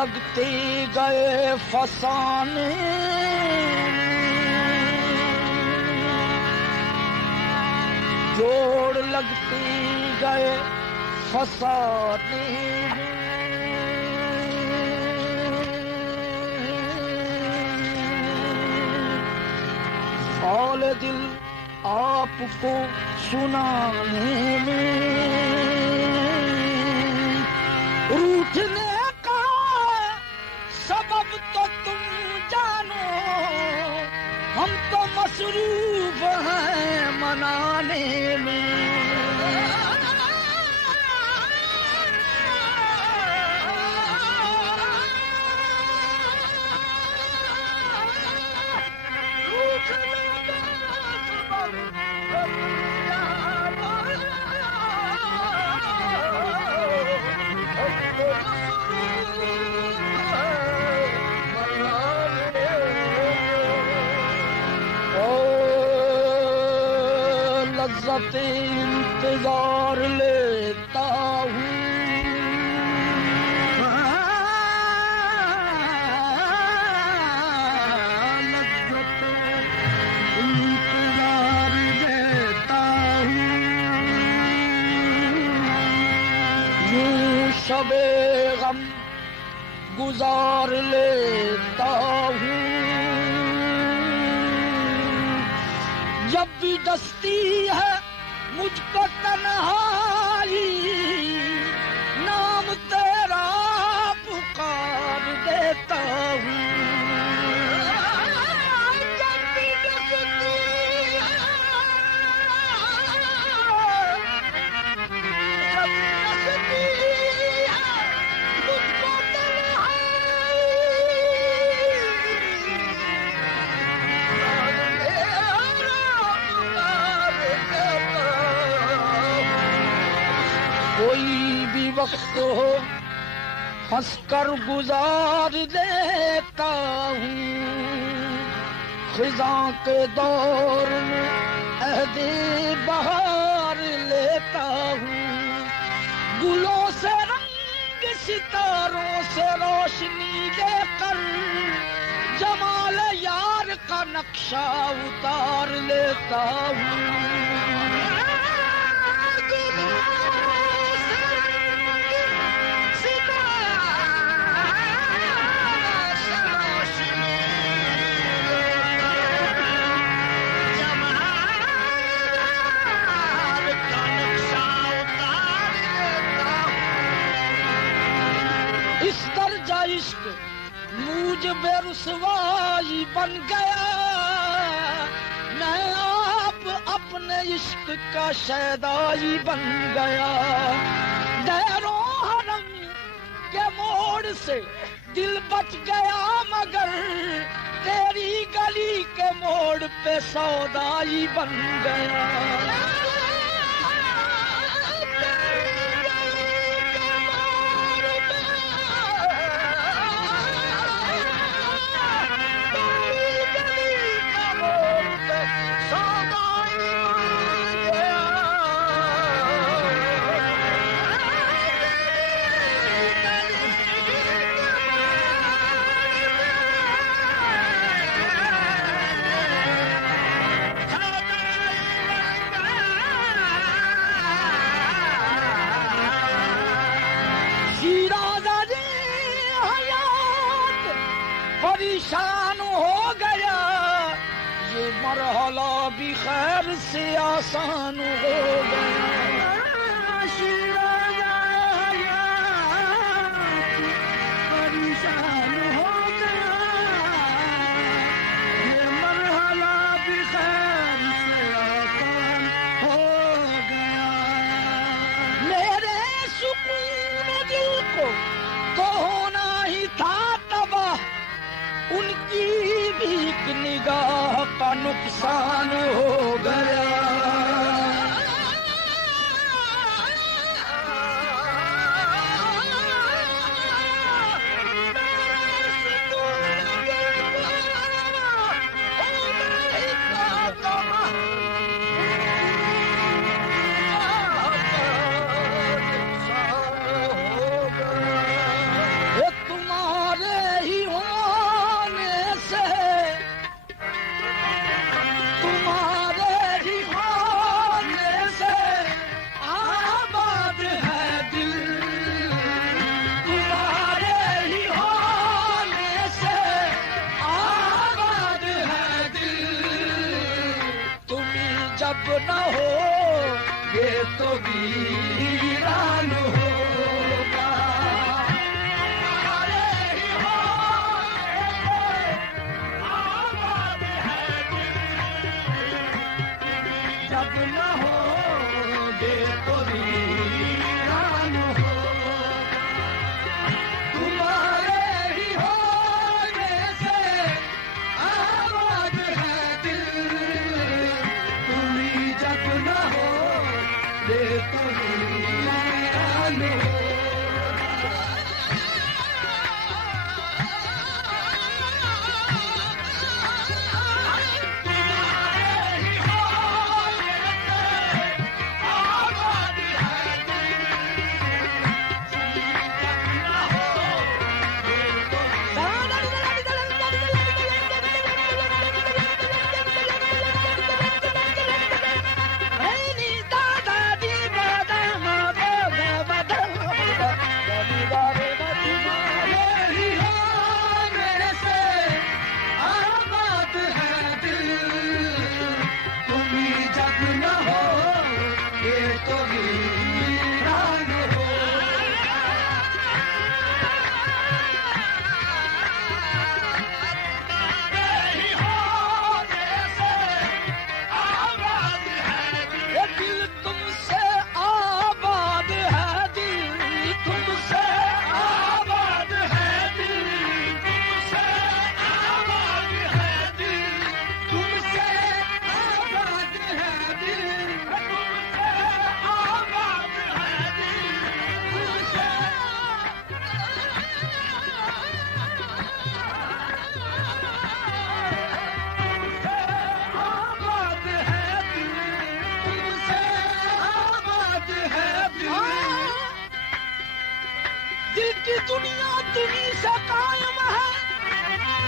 لگتے گئے فسانے، جوڑ لگتے گئے فسانے، حال دل آپ کو سنانے میں، روٹھنے کا سبب تو تم جانو، ہم تو مصروف ہیں منانے میں۔ لذت انتظار لیتا ہوں، لذت انتظار لیتا ہوں، یوں شب غم گزار لیتا ہوں، جب بھی دستی ہے مجھ کو تنہائی، نام تیرا پکار دیتا ہوں، جب بھی دستی مجھ کو کوئی بھی وقت ہو ہنس کر گزار دیتا ہوں، خزاں کے دور میں عہد بہار لیتا ہوں، گلوں سے رنگ ستاروں سے روشنی لے کر جمال یار کا نقشہ اتار لیتا ہوں، اس درجہ عشق موجب رسوائی بن گیا، میں آپ اپنے عشق کا شیدائی بن گیا، دیر و حرم کے موڑ سے دل بچ گیا، مگر تیری گلی کے موڑ پہ سودائی بن گیا، پریشان ہو گیا، یہ مرحلہ بھی خیر سے آسان ہو گیا، پریشان ہو گیا، یہ مرحلہ بھی خیر سے آسان ہو گیا، میرے سکون دل کو تو ہونا ہی تھا تباہ، ان کی بھی ایک نگاہ کا نقصان ہو گیا، تمہارا جب نہ ہو یہ تو ویران ہوگا جب نہ ہو یہ تو ویران ہوگا تمہارے ہی ہونے سے آباد ہے دل تمہیں جب نہ ہو یہ تو ویران ہوگا دنیا تمہیں سے قائم ہے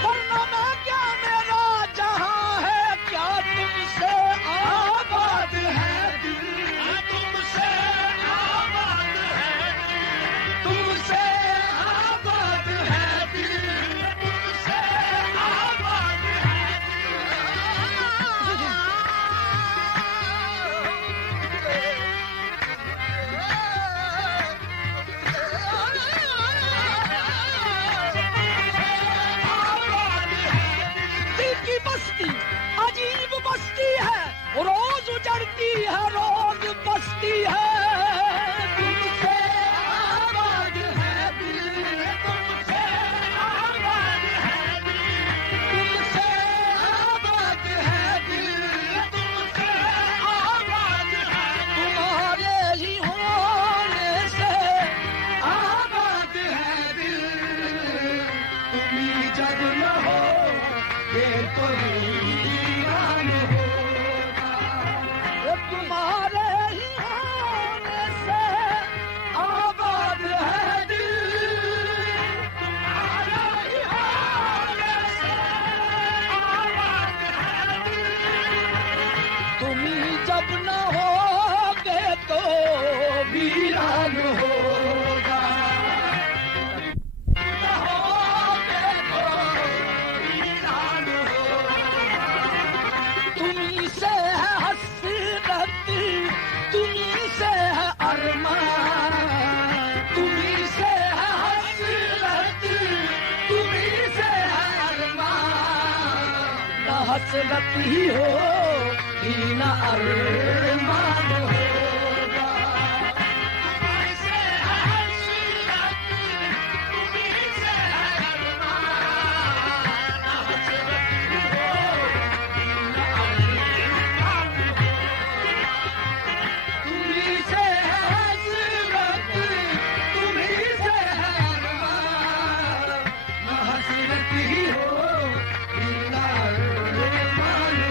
ورنہ میں کیا میرا جہاں ہے کیا تم سے آباد ہے دل تم سے آباد ہے تم سے آباد ہے دل تم سے آباد ہے عجیب بستی ہے روز اجڑتی ہے روز بستی ہے تم سے آباد ہے دل تم سے آباد ہے دل تم سے آباد ہے دل تم سے آباد ہے تمہارے ہی ہونے سے آباد ہے دل تمہیں جب نہ ہو یہ تو ویران ہوگا تمہارے ہی ہونے سے آباد ہے دل تمہارے ہی ہونے سے آباد ہے دل تمہیں جب نہ ہوگے تو ویران ہوگا تمہیں سے ہے حسرت تمہیں سے ہے ارمان تمہیں سے ہے حسرت تمہیں سے ہے ارمان نہ حسرت ہی ہو ہی نہ ارمان ہوگا تمہیں سے ہے حسرت تمہیں سے ہے ارمان نہ حسرت ہی ہو تمہیں سے ہے حسرت تمہیں سے ہے ارمان نہ حسرت ہی ہو نہ ارمان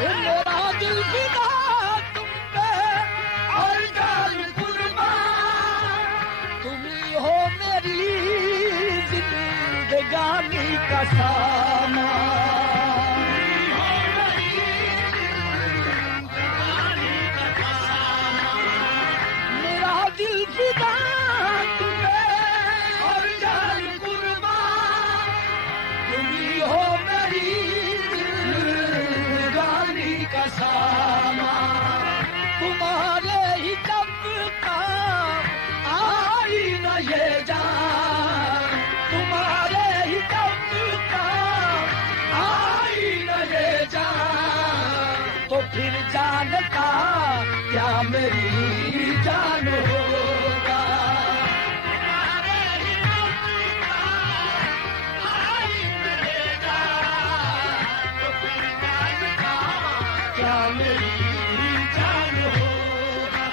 میرا دل فدا تم پہ اور جان قربان، تم ہی ہو میری زندگانی کا سامان، میرا دل فدا تم پہ اور جان قربان، تم ہی ہو میری زندگانی کا سامان، تمہارے ہی جب کام آئی نہ یہ جان، تمہارے ہی جب کام آئی نہ یہ جان، تو پھر جان کا کیا میری جان ہوگا، تمہارے ہی جب کام آئی نہ یہ جان، تو پھر جان کا کیا میری جان ہوگا،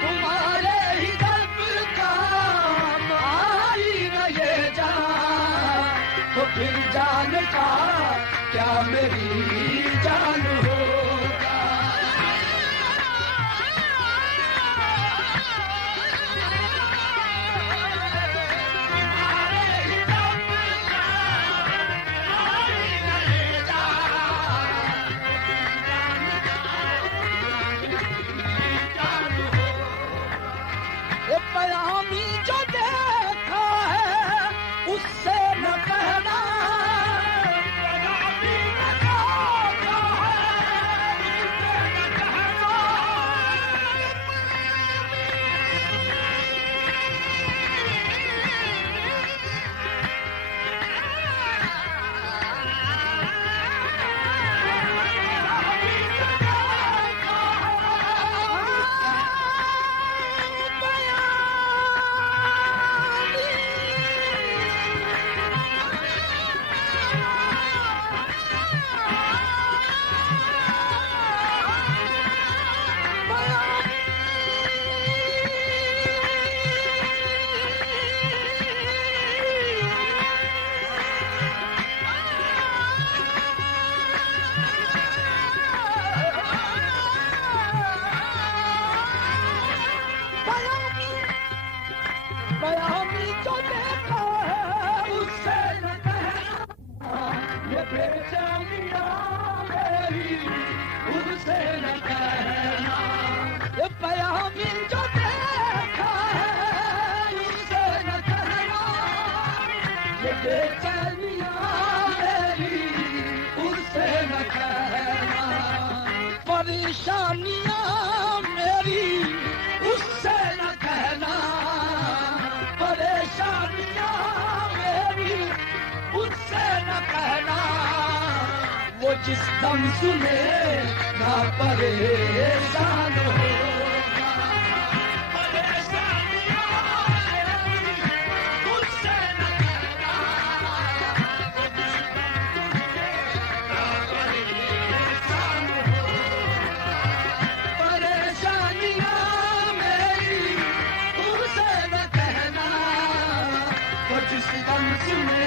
تمہارے ہی جب کام آئی نہ یہ جان، تو پھر جان کا کیا میری جان ہوگا، تمہارے ہی جب کام آئی نہ یہ جان، یہ پیامی جو دیکھا ہے اس سے نہ کہنا، پیامی نہ دیکھا ہے اس سے نہ کہنا، پیامی جو دیکھا ہے اس سے نہ کہنا، یہ بے چینیاں میری اس سے نہ کہنا، یہ پیامی جو دیکھا ہے اس سے نہ کہنا، یہ بے چینیاں میری اس سے نہ کہنا، پریشانیاں میری اس سے نہ کہنا، پریشانیاں میری اس سے نہ کہنا، وہ جس دم سنے نہ پریشان ہوگا، پریشانیاں میری اس سے نہ کہنا، وہ جس دم سنے نہ پریشان ہوگا، پریشانیاں میری اس سے نہ کہنا، وہ جس دم سنے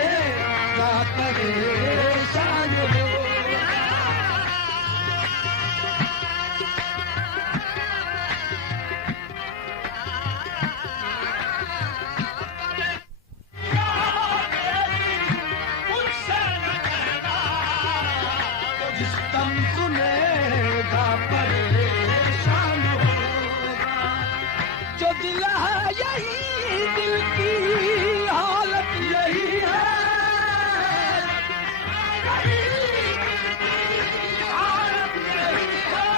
نہ پریشان ہوگا، جس دم سنے گا پریشان ہوگا، جو دل ہے یہی دل کی حالت یہی ہے، حالت یہی ہے،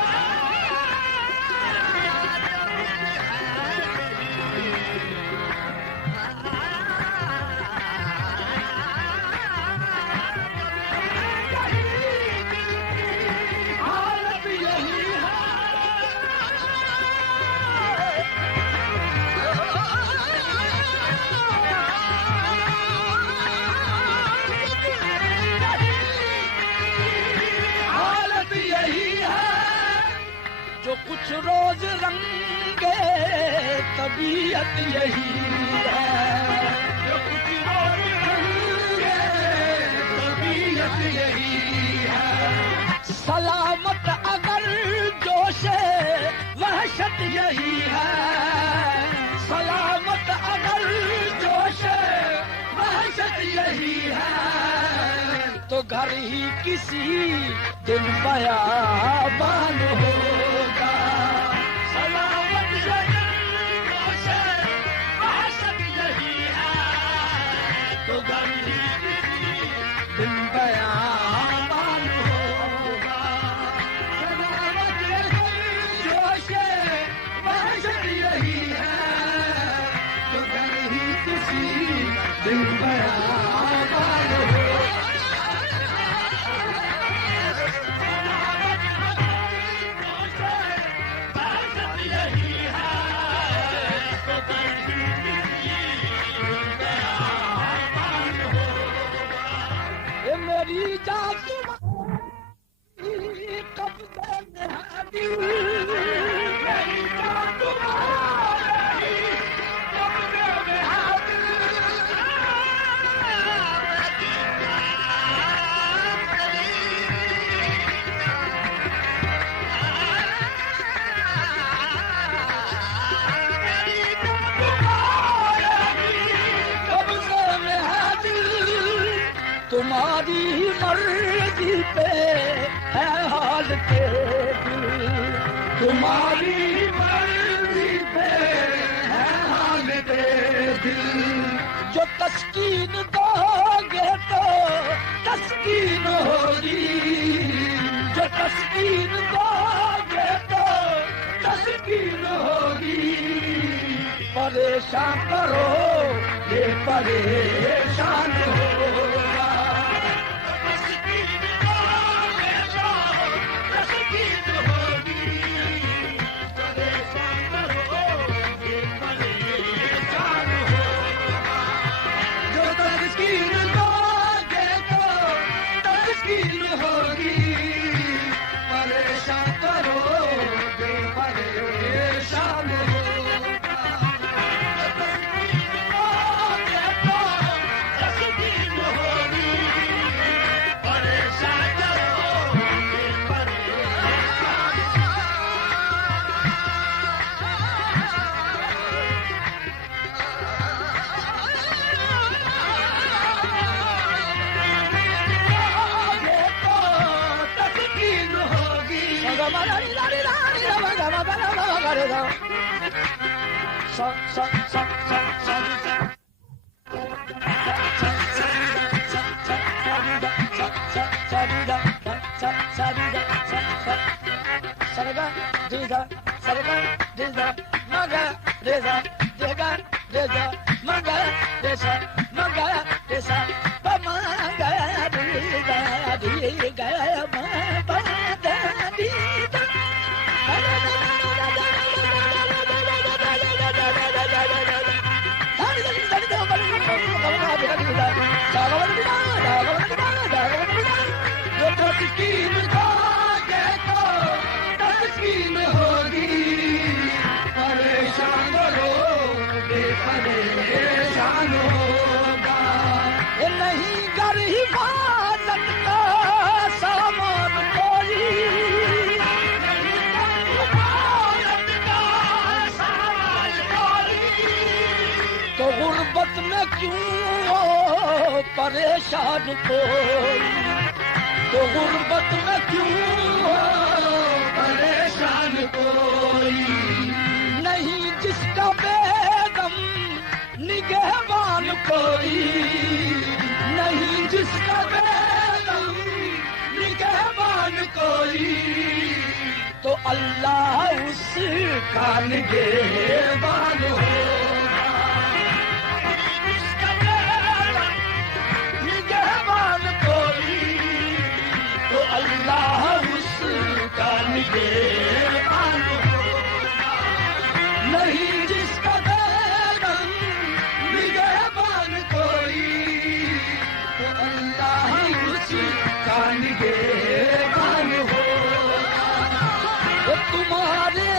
حالت یہی حالت یہی ہے، جو کچھ روز رنگے طبیعت یہی ہے، جو کچھ روز رنگے طبیعت یہی ہے، سلامت اگر جوش وحشت یہی ہے، سلامت اگر جوش وحشت یہی ہے، تو گھر ہی کسی دن بیابان ہوگا، سلامت جوش وحشت یہی ہے، تو گھر ہی کسی دن بیابان ہوگا، سلامت جوش وحشت یہی ہے، تو گھر ہی کسی دن بیابان ہوگا۔ میری جان تمہاری قبضے میں ہے دل، میری جان تمہاری قبضے میں ہے تمہاری مرضی پہ ہے حال کے دل، تمہاری مرضی پہ ہے حال کے دل، جو تسکین دو گے تو تسکین ہوگی، جو تسکین دو گے تو تسکین ہوگی، پریشان کرو یہ پریشان ہوگا، پریشان کوئی تو غربت میں کیوں پریشان کوئی نہیں، جس کا بیگم نگہبان کوئی نہیں، جس کا بیگم نگہبان کوئی، تو اللہ اس کا نگہبان ہوگا، اللہ اس کا نگہبان ہوگا، نہیں جس کا بیگم نگہبان کوئی، تو اللہ اس کا نگہبان ہوگا، وہ تمہارے